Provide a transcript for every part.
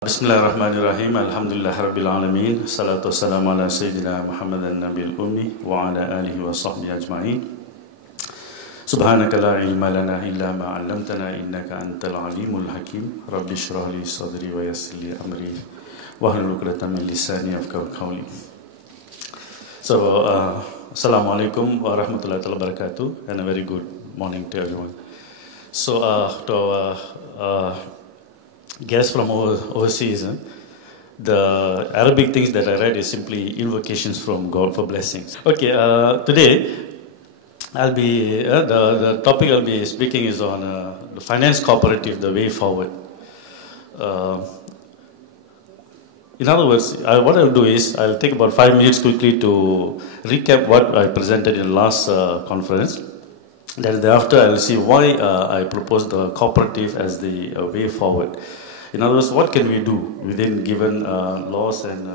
Bismillahirrahmanirrahim. Alhamdulillah Rabbil Alamin. Salatu wassalamu ala Sayyidina Muhammadan Nabil Ummi wa ala alihi wa sahbihi ajma'in. Subhanaka la ilma lana illa ma 'allamtana innaka antal alimul hakim. Rabbi shrah li sadri wa yassir li amri wahlul 'uqdatam min lisani yafqahu qawli. So, assalamu alaikum wa rahmatullahi wa barakatuh, and a very good morning to everyone. So, to our guests from overseas, the Arabic things that I read is simply invocations from God for blessings. Okay, today I'll be the topic I'll be speaking is on the finance cooperative, the way forward. In other words, what I'll do is I'll take about 5 minutes quickly to recap what I presented in the last conference. Then thereafter I'll see why I proposed the cooperative as the way forward. In other words, what can we do within given laws and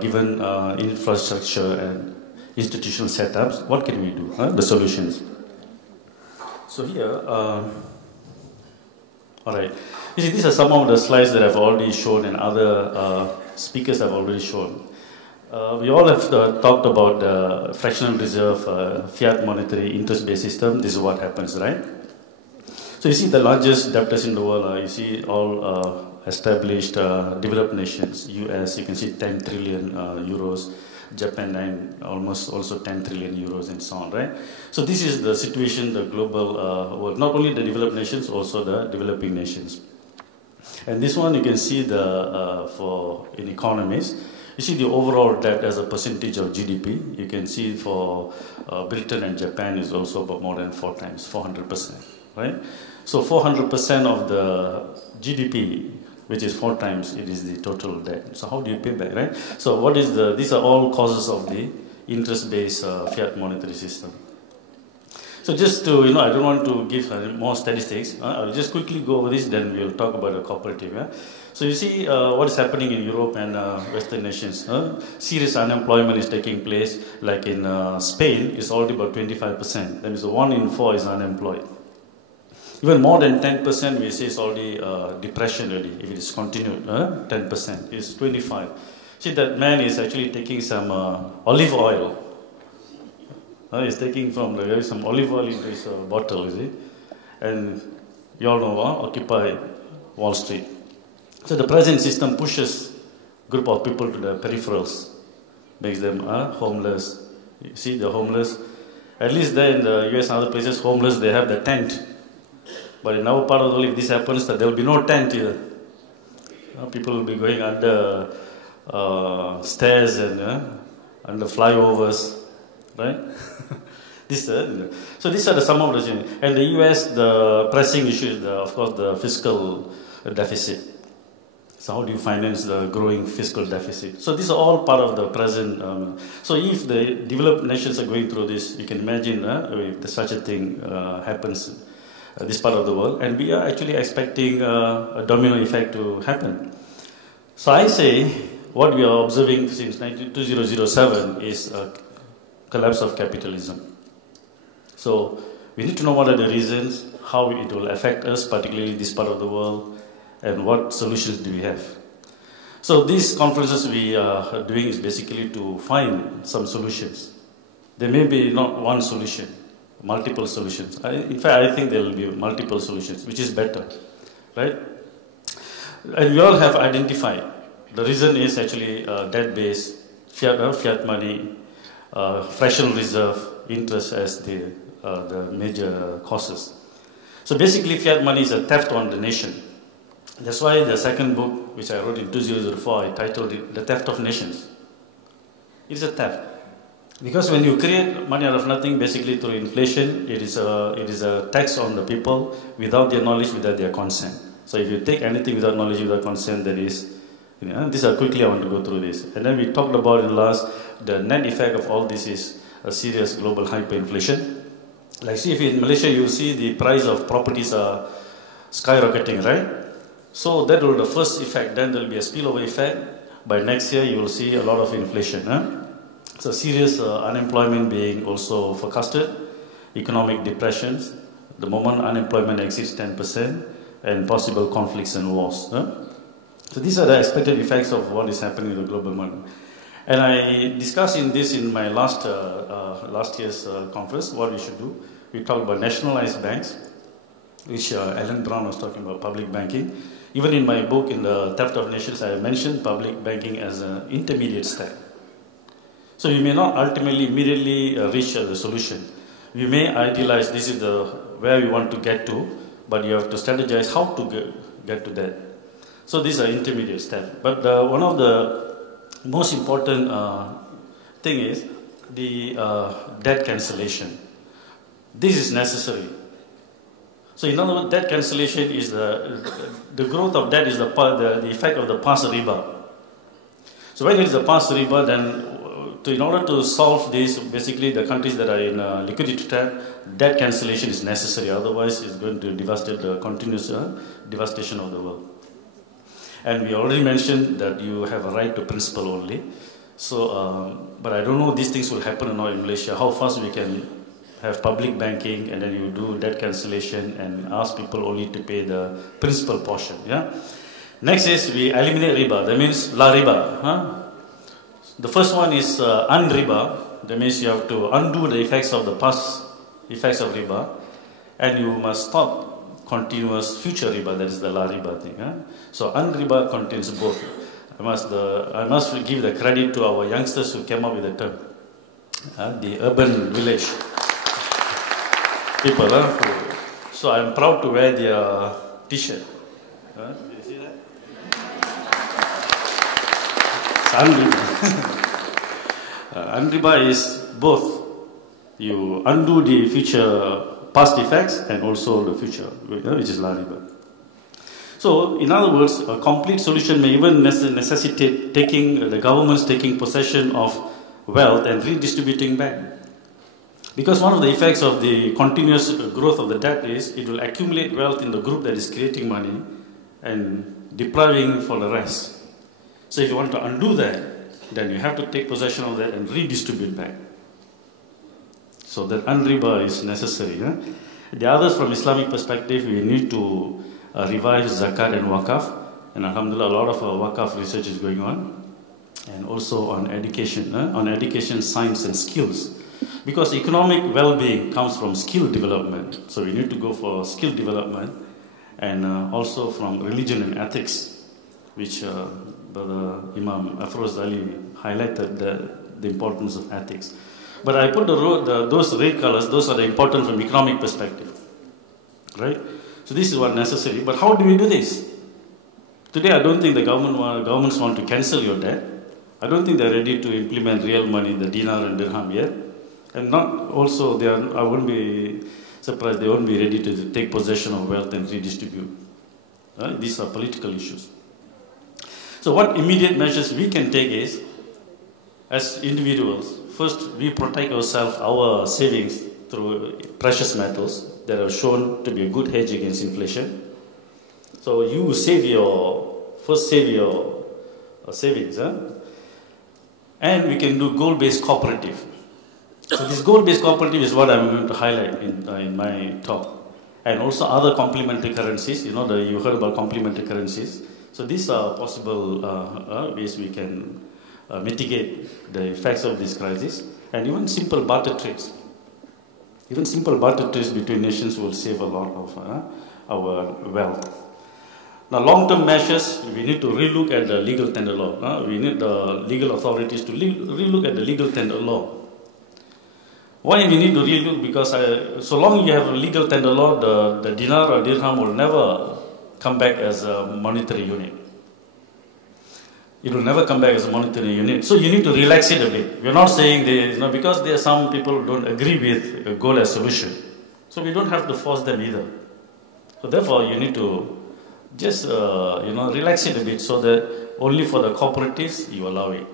given infrastructure and institutional setups? What can we do? The solutions. So here, all right. You see, these are some of the slides that I've already shown and other speakers have already shown. We all have talked about the fractional reserve, fiat monetary interest-based system. This is what happens, right? So you see the largest debtors in the world, you see all established developed nations, US, you can see 10 trillion euros, Japan 9, almost also 10 trillion euros and so on, right? So this is the situation, the global world, not only the developed nations, also the developing nations. And this one you can see for in economies, you see the overall debt as a percentage of GDP. You can see for Britain and Japan is also about more than 4 times, 400%. Right? So 400% of the GDP, which is 4 times, it is the total debt. So how do you pay back, right? So what is these are all causes of the interest-based fiat monetary system. So just to, I don't want to give more statistics. I'll just quickly go over this, then we'll talk about the cooperative. Yeah? So you see what is happening in Europe and Western nations. Serious unemployment is taking place. Like in Spain, it's already about 25%. That means 1 in 4 is unemployed. Even more than 10%, we say it's already depression already. If it is continued, 10% is 25. See, that man is actually taking some olive oil. He's taking some olive oil into his bottle, you see. And you all know, Occupy Wall Street. So the present system pushes a group of people to the peripherals, makes them homeless. You see the homeless. At least there in the US and other places, homeless, they have the tent. But in our part of the world, if this happens, there will be no tent here. People will be going under stairs and under flyovers, right? So these are some of the things. And the US, the pressing issue is, of course, the fiscal deficit. So how do you finance the growing fiscal deficit? So these are all part of the present. So if the developed nations are going through this, you can imagine if such a thing happens this part of the world, and we are actually expecting a domino effect to happen. So I say what we are observing since 2007 is a collapse of capitalism. So we need to know what are the reasons, how it will affect us, particularly this part of the world, and what solutions do we have. So these conferences we are doing is basically to find some solutions. There may be not one solution, multiple solutions. In fact, I think there will be multiple solutions, which is better, right? And we all have identified. The reason is actually debt-based, fiat money, fractional reserve, interest as the major causes. So basically, fiat money is a theft on the nation. That's why the second book, which I wrote in 2004, I titled it "The Theft of Nations." It's a theft. Because when you create money out of nothing, basically through inflation, it is a tax on the people without their knowledge, without their consent. So if you take anything without knowledge, without consent, that is, this are quickly I want to go through this. And then we talked about in the last, the net effect of all this is a serious global hyperinflation. Like see, if in Malaysia you see the price of properties are skyrocketing, right? So that will be the first effect. Then there will be a spillover effect. By next year, you will see a lot of inflation. So serious unemployment being also forecasted, economic depressions, the moment unemployment exceeds 10%, and possible conflicts and wars. So these are the expected effects of what is happening in the global market. And I discussed this in my last year's conference, what we should do. We talked about nationalized banks, which Alan Brown was talking about, public banking. Even in my book, in the Theft of Nations, I mentioned public banking as an intermediate step. So you may not ultimately immediately reach the solution. You may idealize this is where you want to get to, but you have to strategize how to get to that. So these are intermediate steps. But one of the most important thing is the debt cancellation. This is necessary. So in other words, debt cancellation is the growth of debt is the effect of the past riba. So when it is the past riba, then in order to solve this, basically the countries that are in liquidity trap, debt cancellation is necessary. Otherwise, it's going to devastate the continuous devastation of the world. And we already mentioned that you have a right to principal only. So, but I don't know these things will happen or not in Malaysia. How fast we can have public banking and then you do debt cancellation and ask people only to pay the principal portion. Yeah. Next is we eliminate riba. That means la riba. Huh? The first one is un-riba. That means you have to undo the effects of the past effects of riba, and you must stop continuous future riba. That is the la riba thing. Huh? So un-riba contains both. I must give the credit to our youngsters who came up with the term, the urban village people. So I'm proud to wear their T-shirt. You see that? It's un-riba. Un-riba is both. You undo the future past effects and also the future, which is la riba. So, in other words, a complete solution may even necessitate the governments taking possession of wealth and redistributing back. Because one of the effects of the continuous growth of the debt is it will accumulate wealth in the group that is creating money and depriving for the rest. So if you want to undo that, then you have to take possession of that and redistribute back. So that un-riba is necessary. Huh? The others, from Islamic perspective, we need to revive zakat and wakaf. And alhamdulillah, a lot of wakaf research is going on. And also on education, science and skills. Because economic well-being comes from skill development. So we need to go for skill development. And also from religion and ethics, which Brother Imam Afroz Ali highlighted the importance of ethics. But I put those red colors, those are the important from economic perspective. Right? So this is what necessary. But how do we do this? Today I don't think the governments want to cancel your debt. I don't think they're ready to implement real money, the dinar and dirham yet. And not also, I wouldn't be surprised, they won't be ready to take possession of wealth and redistribute. Right? These are political issues. So what immediate measures we can take is, as individuals, first we protect ourselves, our savings through precious metals that are shown to be a good hedge against inflation. So you save your savings. Huh? And we can do goal-based cooperative. So this goal-based cooperative is what I'm going to highlight in my talk. And also other complementary currencies. You heard about complementary currencies. So these are possible ways we can mitigate the effects of this crisis. And even simple barter trades. Even simple barter trades between nations will save a lot of our wealth. Now, long-term measures, we need to relook at the legal tender law. We need the legal authorities to relook at the legal tender law. Why we need to relook? Because so long you have a legal tender law, the dinar or dirham will never come back as a monetary unit. It will never come back as a monetary unit. So you need to relax it a bit. We're not saying because there are some people who don't agree with a goal as solution. So we don't have to force them either. So therefore you need to just relax it a bit so that only for the cooperatives you allow it.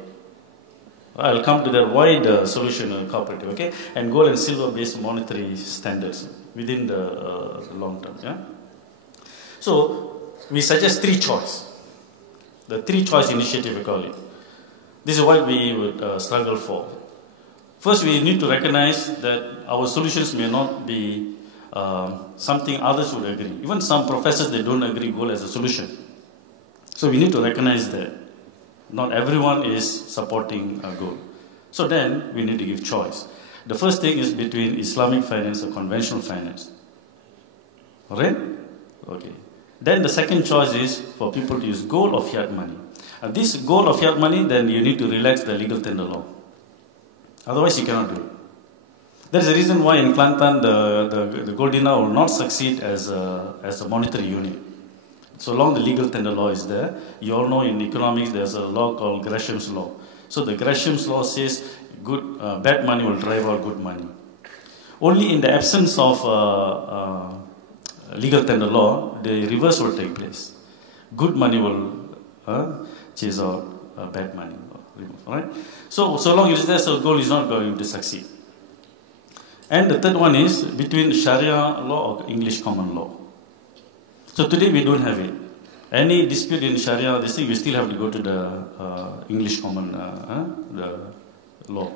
I'll come to that. Why the solution of cooperative, okay? And gold and silver based monetary standards within the long term. Yeah. So we suggest three choice. The three choice initiative we call it. This is what we would struggle for. First, we need to recognize that our solutions may not be something others would agree. Even some professors, they don't agree gold as a solution. So we need to recognize that not everyone is supporting a goal. So then we need to give choice. The first thing is between Islamic finance and conventional finance. Alright? Okay. Then the second choice is for people to use gold or fiat money. And this gold or fiat money, then you need to relax the legal tender law. Otherwise you cannot do it. There is a reason why in Kelantan the gold dinar will not succeed as a monetary unit. So long the legal tender law is there. You all know in economics there's a law called Gresham's law. So the Gresham's law says bad money will drive out good money. Only in the absence of legal tender law, the reverse will take place. Good money will chase out bad money. Right? So long it is there, so gold is not going to succeed. And the third one is between Sharia law or English common law. So today we don't have it. Any dispute in Sharia, this thing, we still have to go to the English common the law.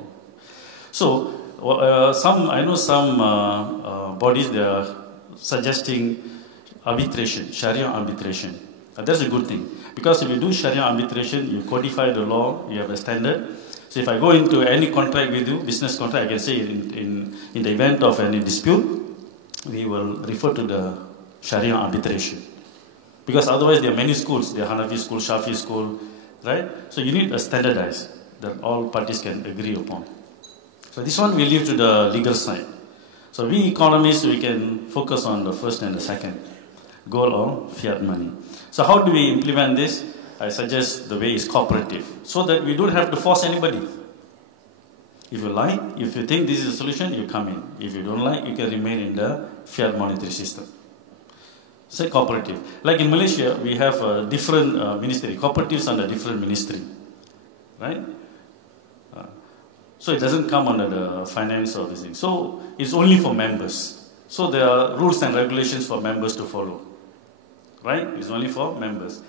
So I know some bodies, they are suggesting arbitration, Sharia arbitration. That's a good thing. Because if you do Sharia arbitration, you codify the law, you have a standard. So if I go into any contract with you, business contract, I can say in the event of any dispute, we will refer to the Sharia arbitration. Because otherwise there are many schools, there are Hanafi school, Shafi school, right? So you need a standardized that all parties can agree upon. So this one we leave to the legal side. So we economists, we can focus on the first and the second, gold or fiat money. So how do we implement this? I suggest the way is cooperative, so that we don't have to force anybody. If you like, if you think this is a solution, you come in. If you don't like, you can remain in the fiat monetary system. Say cooperative. Like in Malaysia, we have a different ministry. Cooperatives under different ministry, right? So it doesn't come under the finance or this thing. So it's only for members. So there are rules and regulations for members to follow, right? It's only for members.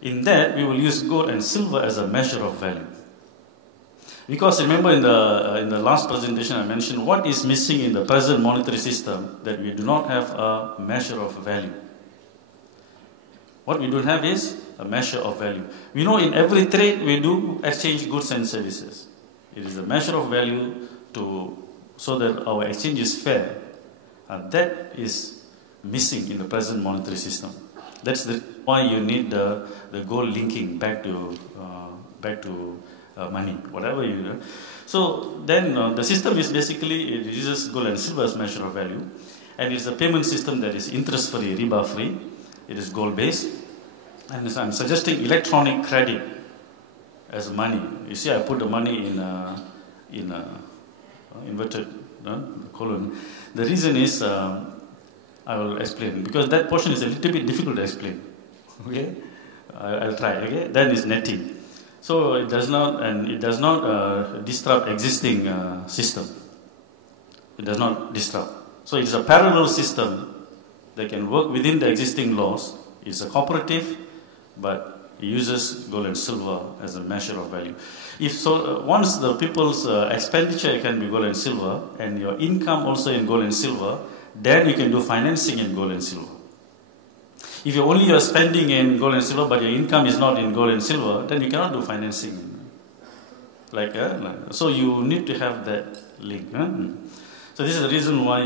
In that, we will use gold and silver as a measure of value. Because remember in the last presentation I mentioned what is missing in the present monetary system, that we do not have a measure of value. What we don't have is a measure of value. We know in every trade we do exchange goods and services. It is a measure of value so that our exchange is fair. And that is missing in the present monetary system. That's why you need the gold linking back to money, whatever you do. So then the system is basically, it uses gold and silver as measure of value. And it's a payment system that is interest-free, riba-free. It is gold-based. And I'm suggesting electronic credit as money. You see, I put the money in inverted colon. The reason is, I will explain, because that portion is a little bit difficult to explain. Okay, I'll try. Okay, then is netting. So it does not disrupt existing system. It does not disrupt. So it is a parallel system that can work within the existing laws. It's a cooperative, but it uses gold and silver as a measure of value. If so, once the people's expenditure can be gold and silver, and your income also in gold and silver, then you can do financing in gold and silver. If you're spending in gold and silver, but your income is not in gold and silver, then you cannot do financing. So you need to have that link. So this is the reason why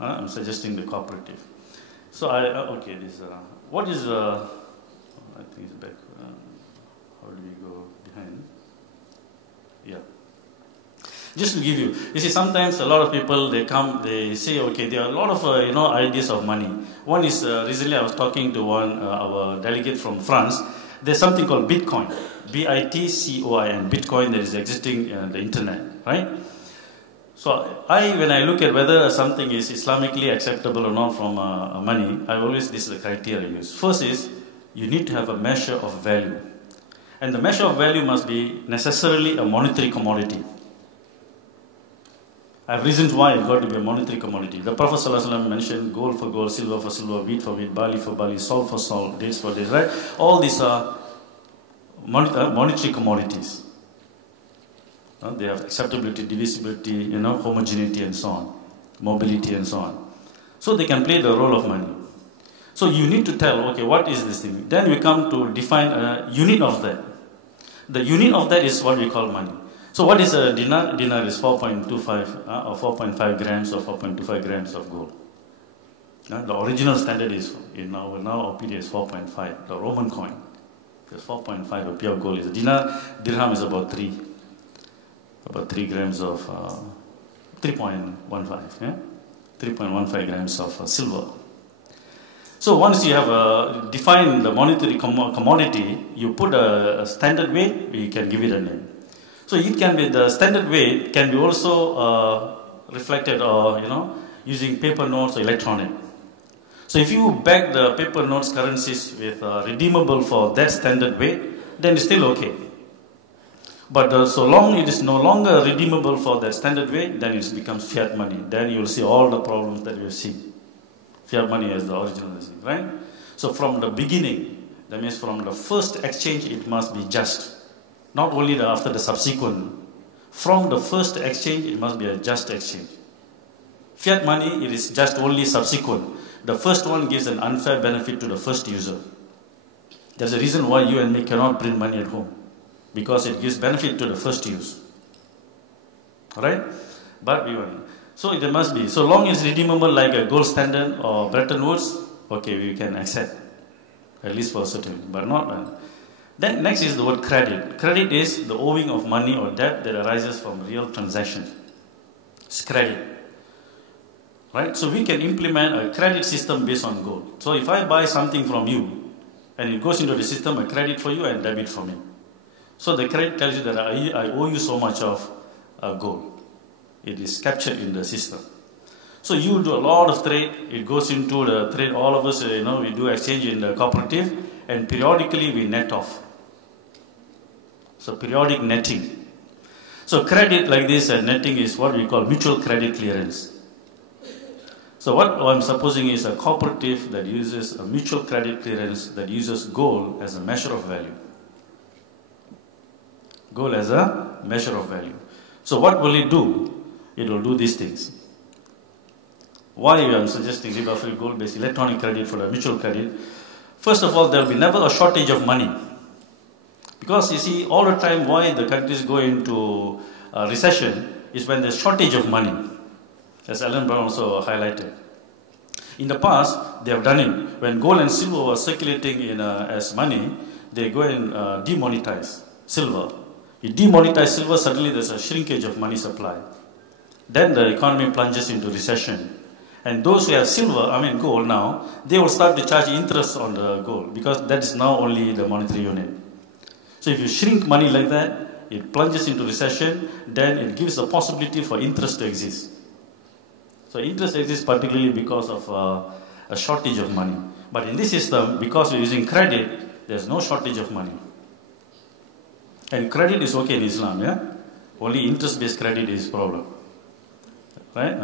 I'm suggesting the cooperative. So what is I think it's back. How do we go behind? Yeah. Just to give you see, sometimes a lot of people, they say, okay, there are a lot of ideas of money. One is, recently I was talking to our delegate from France. There's something called Bitcoin, B-I-T-C-O-I-N, Bitcoin that is existing on the internet, right? So when I look at whether something is Islamically acceptable or not from money, this is the criteria I use. First is, you need to have a measure of value. And the measure of value must be necessarily a monetary commodity. I have reasons why it got to be a monetary commodity. The Prophet ﷺ mentioned gold for gold, silver for silver, wheat for wheat, barley for barley, salt for salt, dates for dates, right? All these are monetary commodities. They have acceptability, divisibility, homogeneity and so on, mobility and so on. So they can play the role of money. So you need to tell, okay, what is this thing? Then we come to define a unit of that. The unit of that is what we call money. So what is a dinar? Dinar is 4.25 or 4.5 grams or 4.25 grams of gold. The original standard is, in our now opinion, is 4.5, the Roman coin. Because 4.5 of pure gold is a dinar. Dirham is about 3 grams of 3.15, yeah? 3.15 grams of silver. So once you have defined the monetary commodity, you put a standard weight, you can give it a name. So it can be, the standard weight can be also reflected or, using paper notes or electronic. So if you back the paper notes currencies with redeemable for that standard weight, then it's still okay. But so long it is no longer redeemable for that standard weight, then it becomes fiat money. Then you will see all the problems that we've seen. Fiat money is the original thing, right? So from the beginning, that means from the first exchange, it must be just. Not only after the subsequent. From the first exchange, it must be a just exchange. Fiat money, it is just only subsequent. The first one gives an unfair benefit to the first user. There's a reason why you and me cannot print money at home. Because it gives benefit to the first use. Alright? But we want. So it must be. So long as redeemable like a gold standard or Bretton Woods, okay, we can accept. At least for a certain, but not. Then next is the word credit. Credit is the owing of money or debt that arises from real transactions. It's credit. Right? So we can implement a credit system based on gold. So if I buy something from you and it goes into the system, a credit for you and debit for me. So the credit tells you that I owe you so much of gold. It is captured in the system. So you do a lot of trade. It goes into the trade. All of us, we do exchange in the cooperative, and periodically we net off. So periodic netting. So credit like this and netting is what we call mutual credit clearance. So what I'm supposing is a cooperative that uses a mutual credit clearance that uses gold as a measure of value. Gold as a measure of value. So what will it do? It will do these things. Why I'm suggesting riba-free gold-based electronic credit for the mutual credit? First of all, there will be never a shortage of money. Because you see, all the time why the countries go into recession is when there's shortage of money. As Alan Brown also highlighted. In the past, they have done it. When gold and silver were circulating as money, they go and demonetize silver. You demonetize silver, suddenly there's a shrinkage of money supply. Then the economy plunges into recession. And those who have gold now, they will start to charge interest on the gold because that is now only the monetary unit. So if you shrink money like that, it plunges into recession, then it gives the possibility for interest to exist. So interest exists particularly because of a shortage of money. But in this system, because we're using credit, there's no shortage of money. And credit is okay in Islam, yeah? Only interest-based credit is problem. Right?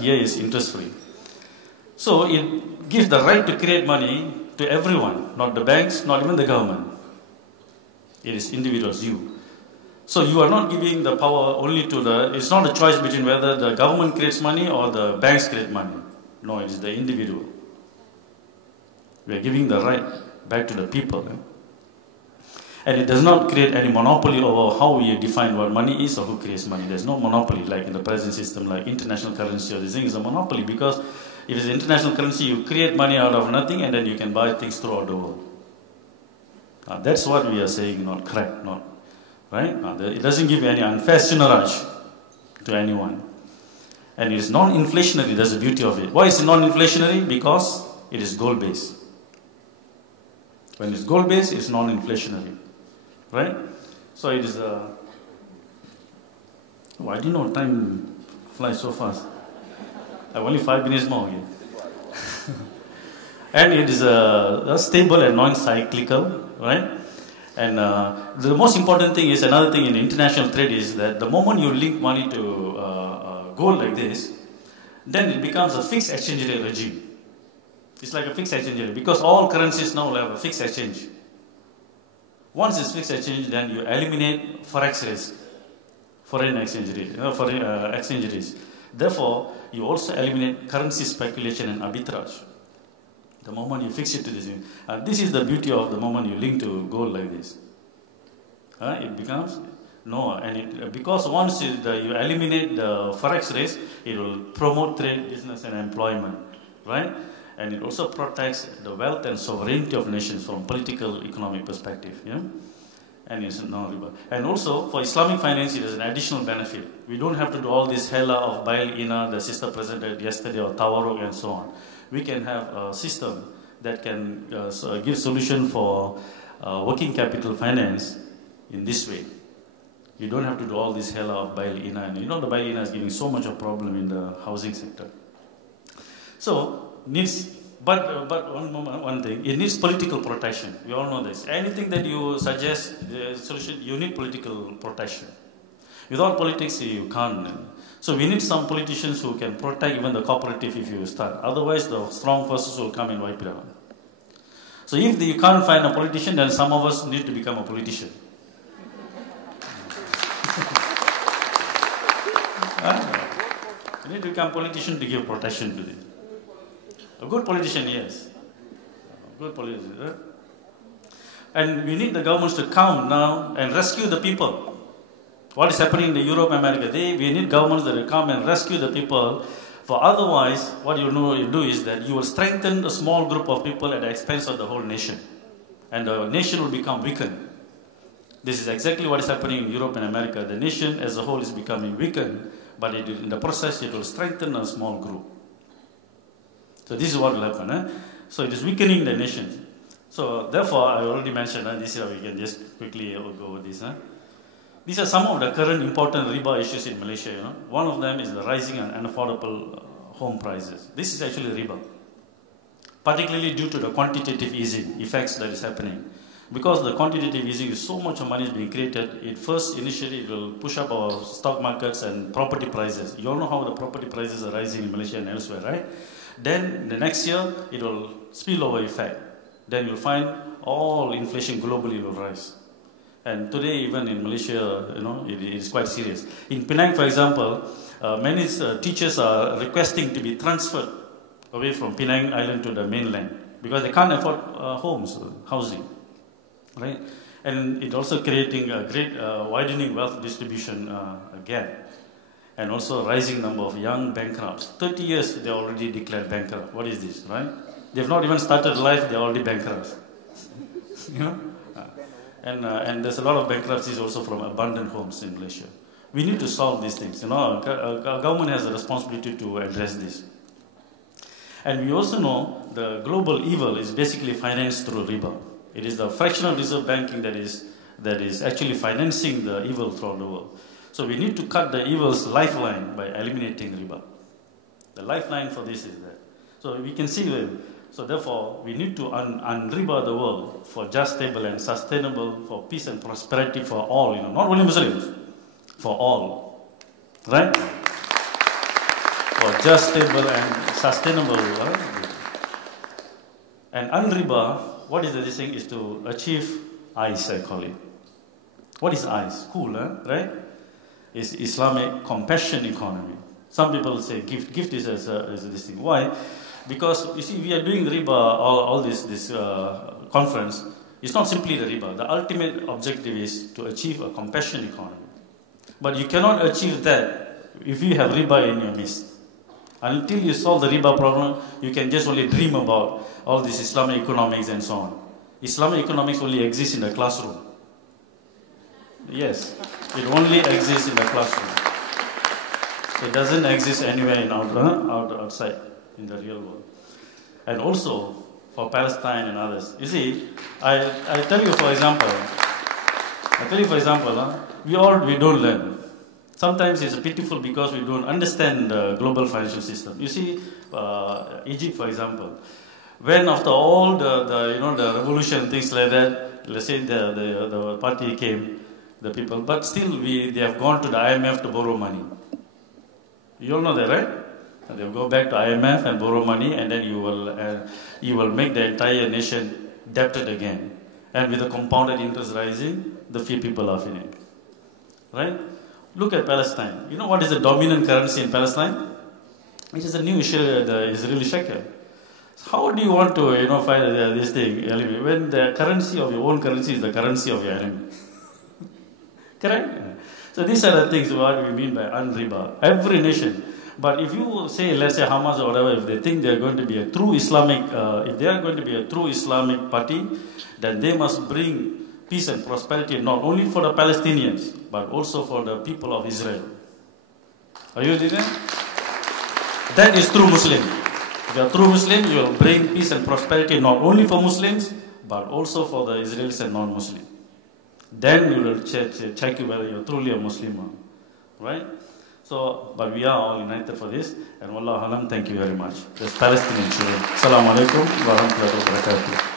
Here is interest-free. So it gives the right to create money to everyone, not the banks, not even the government. It is individuals, you. So you are not giving the power only to it's not a choice between whether the government creates money or the banks create money. No, it is the individual. We are giving the right back to the people. And it does not create any monopoly over how we define what money is or who creates money. There's no monopoly like in the present system, like international currency or this thing is a monopoly because if it's international currency, you create money out of nothing and then you can buy things throughout the world. That's what we are saying, not correct, not right. It doesn't give any unfair seigniorage to anyone. And it is non-inflationary, that's the beauty of it. Why is it non-inflationary? Because it is gold-based. When it's gold-based, it's non-inflationary. Right? So it is I didn't know time flies so fast. I have only 5 minutes more. Okay. And it is stable and non-cyclical, right? And the most important thing is, another thing in international trade is that the moment you link money to gold like this, then it becomes a fixed exchange rate regime. It's like a fixed exchange rate because all currencies now will have a fixed exchange. Once it's fixed exchange, then you eliminate forex risk, foreign exchange rate, exchange risk. Therefore, you also eliminate currency speculation and arbitrage. The moment you fix it to this, and this is the beauty of the moment you link to gold like this. It becomes because once you eliminate the forex risk, it will promote trade, business, and employment, right? And it also protects the wealth and sovereignty of nations from political, economic perspective. Yeah, and it's no riba. And also for Islamic finance, it is an additional benefit. We don't have to do all this hella of bail ina, the sister presented yesterday, or tawarruk and so on. We can have a system that can give solution for working capital finance in this way. You don't have to do all this hella of bail ina. And you know the bail ina is giving so much of problem in the housing sector. So one thing, it needs political protection. We all know this. Anything that you suggest the solution, you need political protection. Without politics, you can't. So we need some politicians who can protect even the cooperative if you start. Otherwise, the strong forces will come and wipe it out. So if you can't find a politician, then some of us need to become a politician. You need to become a politician to give protection to this. A good politician, yes. A good politician. Right? And we need the governments to come now and rescue the people. What is happening in Europe, America? We need governments that will come and rescue the people. For otherwise, what you do is that you will strengthen a small group of people at the expense of the whole nation. And the nation will become weakened. This is exactly what is happening in Europe and America. The nation as a whole is becoming weakened, but in the process it will strengthen a small group. So this is what will happen. So it is weakening the nation. So therefore, I already mentioned, this is how we can just quickly go over this. These are some of the current important riba issues in Malaysia. One of them is the rising and unaffordable home prices. This is actually riba, particularly due to the quantitative easing effects that is happening. Because the quantitative easing is so much money is being created, initially it will push up our stock markets and property prices. You all know how the property prices are rising in Malaysia and elsewhere, right? Then the next year it will spillover effect. Then you'll find all inflation globally will rise. And today, even in Malaysia, it is quite serious. In Penang, for example, many teachers are requesting to be transferred away from Penang Island to the mainland because they can't afford housing, right? And it's also creating a great widening wealth distribution gap, and also rising number of young bankrupts. 30 years they already declared bankrupt. What is this, right? They've not even started life; they're already bankrupt. And there's a lot of bankruptcies also from abandoned homes in Malaysia. We need to solve these things. Our government has a responsibility to address this. And we also know the global evil is basically financed through riba. It is the fractional reserve banking that is actually financing the evil throughout the world. So we need to cut the evil's lifeline by eliminating riba. The lifeline for this is that. So we can see that. So therefore, we need to unriba the world for just, stable, and sustainable, for peace and prosperity for all, not only Muslims, for all, right? For just, stable, and sustainable, right? And unriba, what is this thing? Is to achieve ICE, I call it. What is ICE? Cool, right? It's Islamic compassion economy. Some people say gift. Gift is as this thing. Why? Because, you see, we are doing riba, all this conference. It's not simply the riba. The ultimate objective is to achieve a compassion economy. But you cannot achieve that if you have riba in your midst. Until you solve the riba problem, you can just only dream about all this Islamic economics and so on. Islamic economics only exists in the classroom. Yes, it only exists in the classroom. It doesn't exist anywhere outside. In the real world. And also for Palestine and others. You see, I tell you for example, we don't learn. Sometimes it's pitiful because we don't understand the global financial system. You see, Egypt for example, when after all the revolution, things like that, let's say the party came, the people, but still they have gone to the IMF to borrow money. You all know that, right? And they'll go back to IMF and borrow money, and then you will make the entire nation debted again. And with the compounded interest rising, the few people are in it. Right? Look at Palestine. You know what is the dominant currency in Palestine? It is the new the Israeli shekel. How do you want to, fight this thing, enemy, when the currency of your own currency is the currency of your enemy? Correct? So these are the things what we mean by unriba. Every nation. But if you say, let's say Hamas or whatever, if they think they are going to be a true Islamic, if they are going to be a true Islamic party, then they must bring peace and prosperity not only for the Palestinians, but also for the people of Israel. Are you with me? That is true Muslim. If you are true Muslim, you will bring peace and prosperity not only for Muslims, but also for the Israelis and non-Muslims. Then we will check you whether you are truly a Muslim. Right? So, but we are all united for this. And Wallahu alam, thank you very much. There's Palestinian children. Assalamu alaikum wa rahmatullahi wa barakatuh.